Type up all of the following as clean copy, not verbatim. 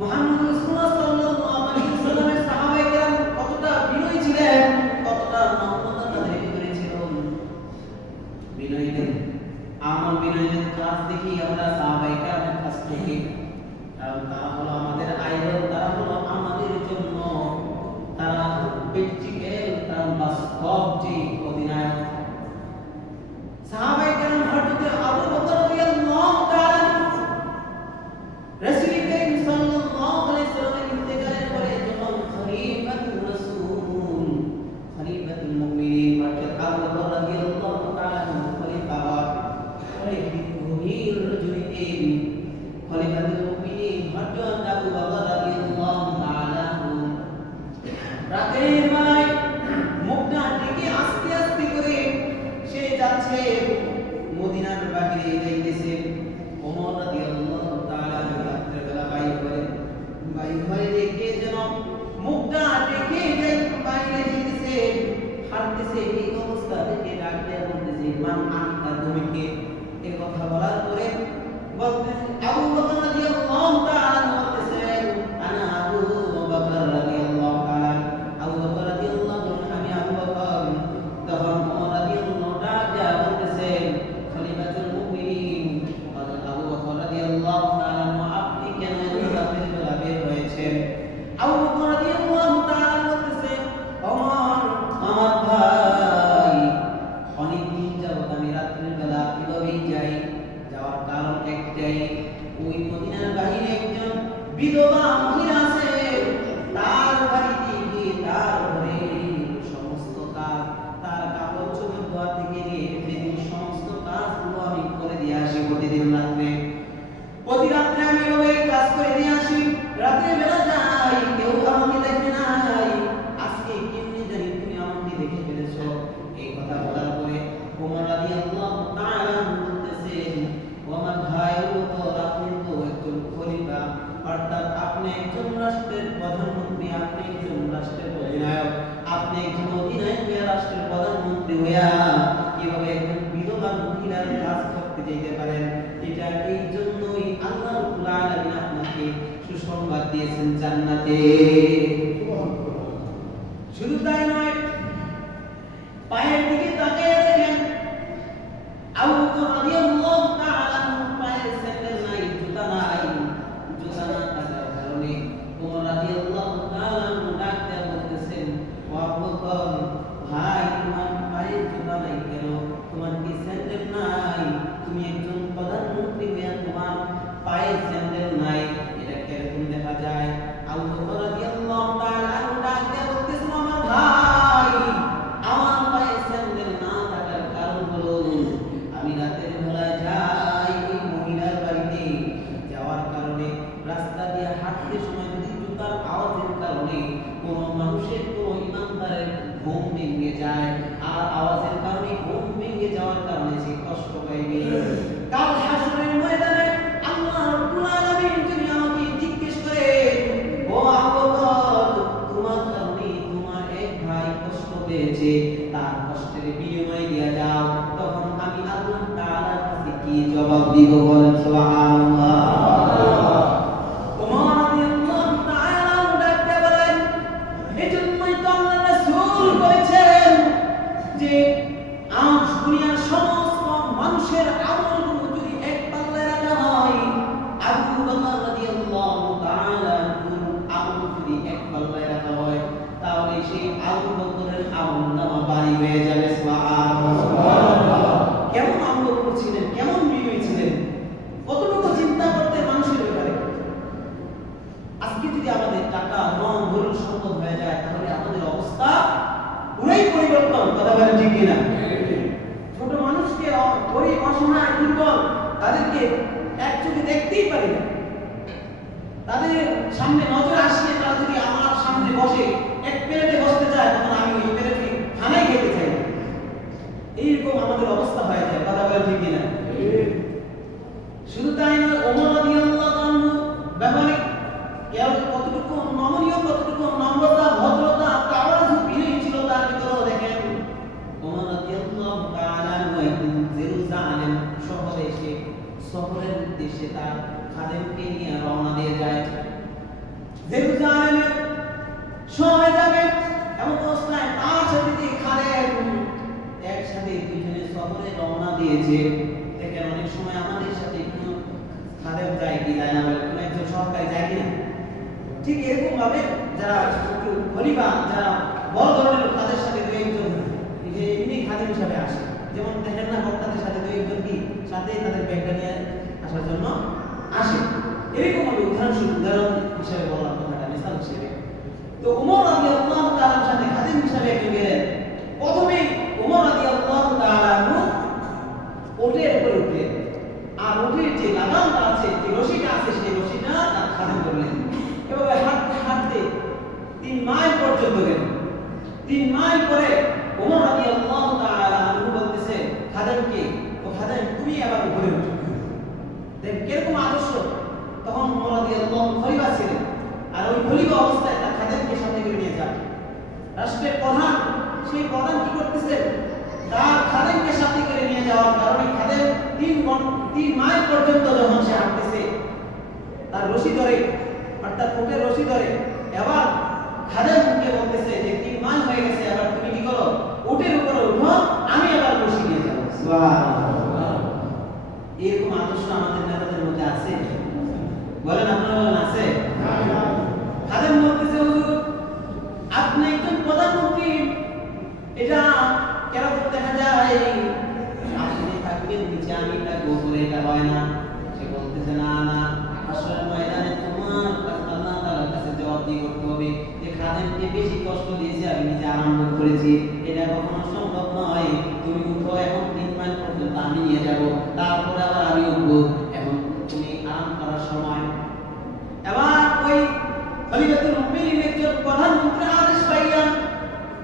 মুহাম্মদ রাসূলুল্লাহ সাল্লাল্লাহু আলাইহি ওয়াসাল্লামের সাহাবায়ে কেরাম কতটা বিনয়ী ছিলেন, কতটা নম্রতা তাদের ভিতরে ছিল। বিনয়ীদের আমল, বিনয়ীদের কাজ দেখি আমরা সাহাবায়ে কেরামের কাছ থেকে, কারণ তারা হলো আমাদের আইডল, তারা হলো আমাদের জন্য, তারা প্র্যাকটিক্যাল, তারা বাস্তব যে অধিনায়ক। সাহাবায়ে কেরাম হযরত আবু বকর রাদিয়াল্লাহু তাআলা রাসূল করিম সাল্লাল্লাহু আলাইহি ওয়াসাল্লামের ইন্তেকালের পরে যখন খলিফাতুর রাসূল, খলিফাতুল মুমিনিন হযরত আবু বকর রাদিয়াল্লাহু তাআলা খলিফা হওয়ার পরে গভীর রজনীতে খলিফাতুল মুমিনিন হযরত আবু বকর রাদিয়াল্লাহু তাআলা রাতের বেলায় মুখটা ঢেকে আস্তে আস্তে করে সে যাচ্ছে, মদিনার বাহিরে যাইতেছে। ওমর রাদিয়াল্লাহু তাআলা রাতের বেলা বাইর হয়ে দেখে যেন মুখটা ঢেকে যাই বাইরে যাইতেছে, হাঁটতেছে। এই অবস্থা দেখে ডাক দিয়ে বলতেছে, মান আনতা, তুমি কে? এই কথা বলার পরে বলতে আবু বকর রাদিয়াল্লাহু তাআলা বলতেছেন, আনা আবু বকর রাদিয়াল্লাহু তাআলা, আবু বকর রাদিয়াল্লাহু তাআলা, আমি আবু বকর। তখন ওমর রাদিয়াল্লাহু তাআলা বলতেছেন, খলিফাতুল মুমিনিন আবু বকর রাদিয়াল্লাহু তাআলা, আপনি কেন রাতের বেলা বের হয়েছেন? আবু বকর রাদিয়াল্লাহু তাআলা বলতেছেন, ওমর, আমার ভাই, অনেকদিন যাবত আমি রাতের বেলা এভাবেই যাই। যাওয়ার কারণ একটাই, ওই মদিনার বাহিরে একজন বিধবা মহিলা আছে, তার বাড়িতে গিয়ে তার ঘরের সমস্ত কাজ, তার কাপড় চোপড় ধোয়া থেকে নিয়ে এভরিথিং সমস্ত কাজগুলো আমি করে দিয়ে আসি প্রতিদিন রাতে। প্রতি রাত্রে আমি ওই কাজ করে দিয়ে আসি, রাতের বেলা যাই, কেউ আমাকে দেখে নাই। আজকে কেমনে জানি তুমি আমাকে দেখে ফেলেছো। এই কথা বলার পরে ওমর রাদিয়াল্লাহু তাআলা বলতেছেন, ও আমার ভাই, আপনি তো একজন খলিফা, অর্থাৎ আপনি একজন রাষ্ট্রের প্রধানমন্ত্রী, আপনি একজন রাষ্ট্রের অধিনায়ক, আপনি একজন অধিনায়ক হইয়া রাষ্ট্রের প্রধানমন্ত্রী হইয়া কিভাবে একজন বিধবা মহিলার কাজ করতে যেতে পারেন? এটা এই জন্যই আল্লাহ রাব্বুল আলামিন আপনাকে সুসংবাদ দিয়েছেন জান্নাতে। শুধু তাই নয়, পায়ের দিকে তাকিয়ে দেখেন, আবু বকর রাদিয়াল্লাহু তাআলা পায়ের স্যান্ডেল নাই, জুতা নাই। জুতা না থাকার কারণে ওমর রাদিয়াল্লাহু তাআলা ডাক দিয়ে বলতেছেন, ও আবু বকর ভাই, তোমার পায়ে জুতা নাই কেন? তোমার কি স্যান্ডেল নাই? তুমি একজন প্রধানমন্ত্রী হইয়া তোমার পায়ে স্যান্ডেল নাই, এটা কিরকম দেখা যায়? আবু বকর রাদিয়াল্লাহু তাআলা ডাক দিয়ে বলতেছেন, আমার ভাই, আমার পায়ে স্যান্ডেল না থাকার কারণ হলো আমি রাতের বেলায় যাই ওই মহিলার বাড়িতে। যাওয়ার কারণে রাস্তা দিয়ে হাঁটতে সময় যদি জুতার আওয়াজের কারণে কোনো মানুষের, কোনো ইমানদারের ঘুম ভেঙে যায়, আর আওয়াজের কারণে ঘুম ভেঙে যাওয়ার কারণে সে কষ্ট পাইবে। কাল হাসরের ময়দানে আল্লাহ রাব্বুল আলামিন যদি আমাকে জিজ্ঞেস করে, ও আবু বকর, তোমার কারণে তোমার এক ভাই কষ্ট পেয়েছে, তার কষ্টের বিনিময় দিয়া যাও, তখন আমি আল্লাহ তাআলার কাছে কি জবাব দিব? বলেন সুবহানাল্লাহ। ওমর রাদিয়াল্লাহু তাআলা ডাকতে বলেন, এজন্যই তো আল্লাহ রাসূল বলেছেন যে আজ দুনিয়ার সমস্ত মানুষের আমলগুলো যদি এক পাল্লায় রাখা হয়, আবু বকর রাদিয়াল্লাহু তাআলা আমল যদি এক পাল্লায় রাখা হয়, তাহলে সেই আবু বকরের আমলনামা ভারী হয়ে যাবে। সুবহানাল্লাহ। কেমন আমল করছিলেন, কেমন বিনয়ী ছিলেন, কতটুকু চিন্তা করতেন মানুষের ব্যাপারে। আজকে যদি আমাদের টাকা, রং, গরু সম্পদ হয়ে যায়, তাহলে আমাদের অবস্থা পুরাই পরিবর্তন। কথা বলেন ঠিক কিনা? ছোট মানুষকে, গরিব, অসহায়, দুর্বল, তাদেরকে এক চোখে দেখতেই পারি না। তাদের সামনে নজর আসলে তারা যদি আমার সামনে বসে, এক প্লেটে বসতে চায়, তখন আমি ওই প্লেটে খানাই খেতে চাই। এইরকম আমাদের অবস্থা হয়ে যায়। কথা বলেন ঠিক কিনা? শুধু তাই নয়, ওমর রাদিয়াল্লাহু তাআলা ব্যাপারে কতটুকু নমনীয়, কতটুকু নম্রতা, ভদ্রতা, তাওয়াজু, বিনয়ী ছিল তার ভিতরেও দেখেন। ওমর রাদিয়াল্লাহু তাআলা একদিন জেরুজালেম শহরে এসে, শহরের উদ্দেশ্যে তার খাদেমকে নিয়ে রওনা দিয়ে যায়। জেরুজালেমের শহরে যাবে এমন অবস্থায় তার সাথে যে খালেদ একসাথে দুজনে সফরে রওনা দিয়েছে। দেখেন অনেক সময় আমাদের সাথে কোনো খালেদ যায় কি যায় না, বলে কোনো একজন সহকারী যায় কিনা, ঠিক এরকম ভাবে যারা একটু খলিফা যারা বড় ধরনের লোক তাদের সাথে দু একজন এমনি খাদেম হিসাবে আসে। যেমন দেখেন না বক্তাদের সাথে দু একজন কি সাথে তাদের ব্যাগটা নিয়ে আসার জন্য আসে, এরকম ভাবে উদাহরণ হিসাবে বললাম কথাটা, মিসাল হিসেবে। তো ওমর রাদিয়াল্লাহু তাআলার সাথে খাদেম হিসাবে একজন গেলেন। প্রথমে ওমর রাদিয়াল্লাহু তাআলা ওটের উপরে উঠলেন, আর ওটের যে লাগামটা আছে, যে রশিটা আছে, সেই রশিটা তার খাদেম করলেন। এভাবে হাঁটতে হাঁটতে 3 মাইল পর্যন্ত গেলেন। 3 মাইল পরে ওমর রাদিয়াল্লাহু তাআলা বলতেছে খাদেমকে, ও খাদেম তুমি আবার উপরে উঠো। দেখ কিরকম আদর্শ। তখন ওমর রাদিয়াল্লাহু খলিফা ছিলেন, আর ওই খলিফা অবস্থায় তার খাদেমকে সাথে করে নিয়ে যান। রাষ্ট্রের প্রধান, সেই প্রধান কি করতেছে, তার খাদেমকে সাথে করে নিয়ে যাওয়ার কারণে খাদেম 3 মাইল পর্যন্ত যখন সে হাঁটতেছে তার রশি ধরে, অর্থাৎ কোটের রশি ধরে, এবার খাদেমকে বলতেছে যে 3 মাইল হয়ে গেছে, এবার তুমি কি করো, উটের উপরে উঠো, আমি এবার রশি নিয়ে যাব। সুবহানাল্লাহ। এরকম আদর্শ আমাদের নেতাদের মধ্যে আছে, বলেন আপনারা বলেন আছে? খাদেম বলতেছে হুজুর আপনি একজন প্রধানমন্ত্রী, এটা কেরকম দেখা যায় আপনি থাকবেন নিচে আমি থাকবো, এটা হয় না। সে বলতেছে না না, আসলে ময়দানে তোমার আল্লাহ তাআলার কাছে জবাবদিহি করতে হবে যে খাদেমকে বেশি কষ্ট দিয়েছি, আমি নিজে আরাম করেছি, এটা কখনো সম্ভব নয়। তুমি উঠো, এখন 3 মাইল পর্যন্ত আমি নিয়ে যাব, তারপরে আবার আমি উঠবো, এখন তুমি আরাম করার সময়। এবার ওই খলিফাতুল মুমিনিন একজন প্রধানমন্ত্রীর আদেশ পাইয়া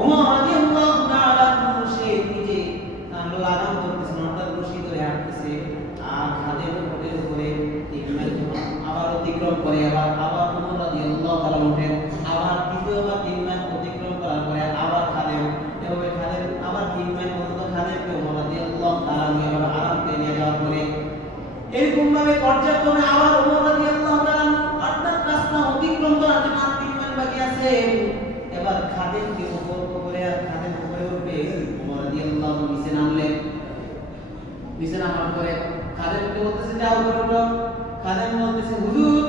ওমর রাদিয়াল্লাহু তাআলা সে নিজে লাগাম করতেছেন, অর্থাৎ রশি ধরে হাঁটতেছে, আর খাদেম ওটের উপরে 3 মাইল আবার অতিক্রম করে, আবার ওমর রাদিয়াল্লাহু তাআলা ওঠেন, আবার দ্বিতীয়বার 3 মাইল অতিক্রম করার পরে আবার খাদেম, এভাবে খাদেম আবার 3 মাইল পর্যন্ত খাদেমকে ওমর রাদিয়াল্লাহু তাআলা এভাবে আরাম করে নিয়ে যাওয়ার পরে এরকম ভাবে পর্যায়ক্রমে আবার ওমর রাদিয়াল্লাহু তাআলা অর্থাৎ রাস্তা অতিক্রম করার জন্য 3 মাইল বাকি আছে। এবার খাদেমকে উপরে আর খাদেম উপরে উঠবে, ওমর রাদিয়াল্লাহু নিচে নামলেন। নিচে নামার পরে খাদেমকে বলতেছে যাও উপরে উঠো। খাদেম বলতেছে হুজুর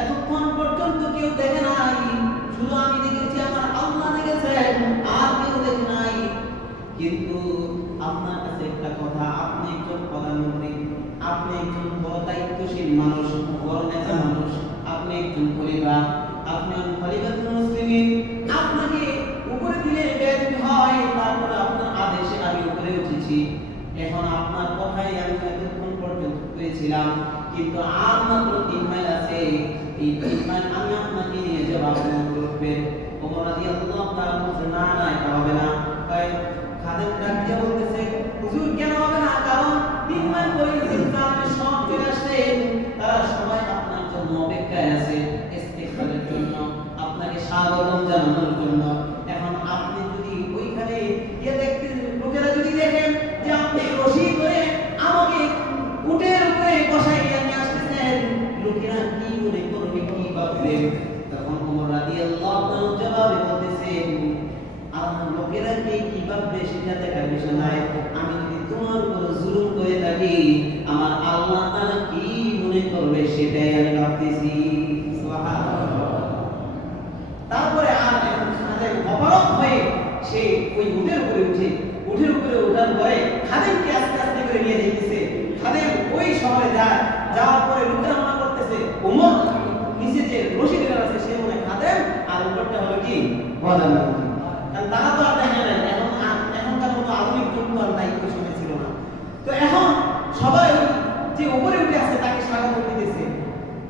এতক্ষণ পর্যন্ত কেউ দেখে নাই, শুধু আমি দেখেছি, আমার আল্লাহ দেখেছেন, আর কেউ দেখে নাই। কিন্তু আপনার কাছে একটা কথা, আপনি একজন প্রধানমন্ত্রী, আপনি একজন বড় দায়িত্বশীল মানুষ, বড় নেতা মানুষ, আপনি একজন খলিফা, আপনি খলিফাতুল মুসলিমিন, আপনাকে উপরে দিলে বেয়াদবি হয়, তারপর আপনার আদেশে আমি উপরে উঠেছি। এখন আপনার কথাই আমি এতক্ষণ পর্যন্ত পেয়েছিলাম, কিন্তু আর মাত্র 3 মাইল আছে, এই 3 মাইল আমি আপনাকে নিয়ে যাব, আপনি উপরে উঠবেন। ওমর রাদিয়াল্লাহু তাআলা বলছেন না না, এটা হবে না। তাই খাদেম ডাক দিয়ে বলতেছে হুজুর কেন হবে না, কারণ 3 মাইল পরে জিলজালের সব চলে আসছেন, তারা সবাই আপনার জন্য অপেক্ষায় আছে, ইস্তেকবালের জন্য, আপনাকে স্বাগতম জানানোর জন্য। এখন আপনি যদি ওইখানে গিয়ে দেখতে, লোকেরা যদি দেখেন যে আপনি রশি করে আমাকে উটের উপরে বসাইয়া নিয়ে আসতেছেন, লোকেরা কি মনে করবে, কি ভাববে? তখন ওমর রাদিয়াল্লাহু তাআলা জবাবে বলতেছেন লোকেরা কি ভাববে সেটা দেখার বিষয় নয়, আমি যদি তোমার উপর জুলুম করে থাকি আমার আল্লাহ তাআলা কি মনে করবে সেটাই আমি ভাবতেছি। সুবহানাল্লাহ। তারপরে আর খাদেম অবাক হয়ে সে ওই উটের উপরে উঠে, উটের উপরে ওঠার পরে খাদেমকে আস্তে আস্তে করে নিয়ে যাইতেছে। খাদেম ওই শহরে যায়, যাওয়ার পরে লোকেরা মনে করতেছে ওমর নিচে যে রশি ধরে আছে সে মনে খাদেম, আর উপরটা হলো কি প্রধানমন্ত্রী। কারণ তারা তো আর দেখে না, এখনকার মতো আধুনিক যুগ আর দায়িত্ব সময় ছিল না। তো এখন সবাই যে উপরে উঠে আছে তাকে স্বাগত দিতেছে।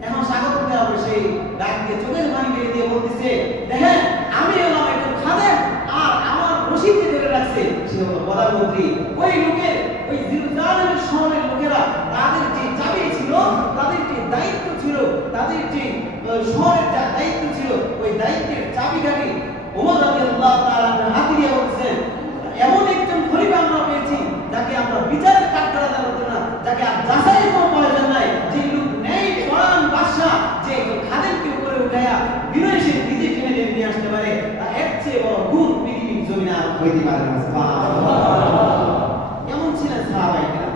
এখন স্বাগত দেওয়া হবে, সেই ডাক দিয়ে চোখের পানি বেরিয়ে দিয়ে বলতেছে দেখেন আমি হলাম একজন খাদেম, আর আমার রশিদকে ধরে রাখছে সে হলো প্রধানমন্ত্রী। ওই লোকের, ওই জেরুজালেমের শহরের লোকেরা তাদের যে চাবি ছিল, তাদের যে দায়িত্ব ছিল, তাদের যে শহরের যা দায়িত্ব ছিল, ওই দায়িত্বের চাবিকাঠি ওমর রাদিয়াল্লাহু তাআলা হাতে দিয়ে বলছেন এমন একজন খলিফা আমরা পেয়েছি যাকে আমরা বিচারের কাঠগড়া করতে না, যাকে আর যাচাইয়ের কোনো প্রয়োজন নাই, যে লোক নেই পরাণ বাদশা, যে খাদেমকে উপরে উঠে উঠাইয়া বিনয় সে নিজে টেনে টেনে নিয়ে আসতে পারে, তা এর চেয়ে বড় গুণ পৃথিবীর জমিনে আর হইতে পারে না। সুবহানাল্লাহ। কেমন ছিলেন সাহাবায়ে কেরাম?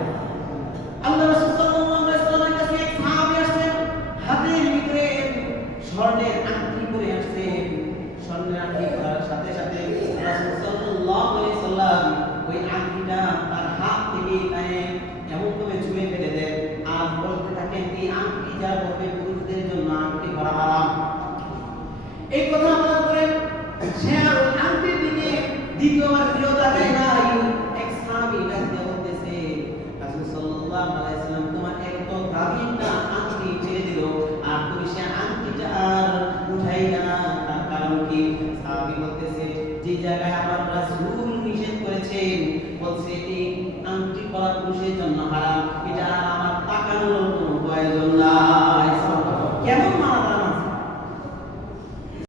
আল্লাহ রাসূল সাল্লাল্লাহু আলাইহি ওয়াসাল্লামের কাছে এক সাহাবী আসছেন, হাতের ভিতরে স্বর্ণের আংটি পরে আসছেন। স্বর্ণের আংটি পরার সাথে সাথে রাসূল সাল্লাল্লাহু আলাইহি ওয়াসাল্লাম ওই আংটিটা তার হাত থেকে টানে এমন ভাবে ছুঁয়ে ফেলে দেন আর বলতে থাকেন, এই আংটি যা পরবে পুরুষদের জন্য আংটি পরা হারাম। এই কথা মনে করেন সে আর ওই আংটির দিকে দ্বিতীয়বার ফিরে তাকায় নাই। এক সাহাবী ডাক দিয়ে বলতেছে, রাসূল সাল্লাল্লাহু আলাইহি ওয়াসাল্লাম তোমার একদম দাবিটা আংটি ছেড়ে দিল আর তুমি সে আংটিটা আর উঠাই না, তার কারণ কি? সাহাবী বলতেছে, যে জায়গায় আমার রাসূল নিষেধ করেছেন, বলছে এই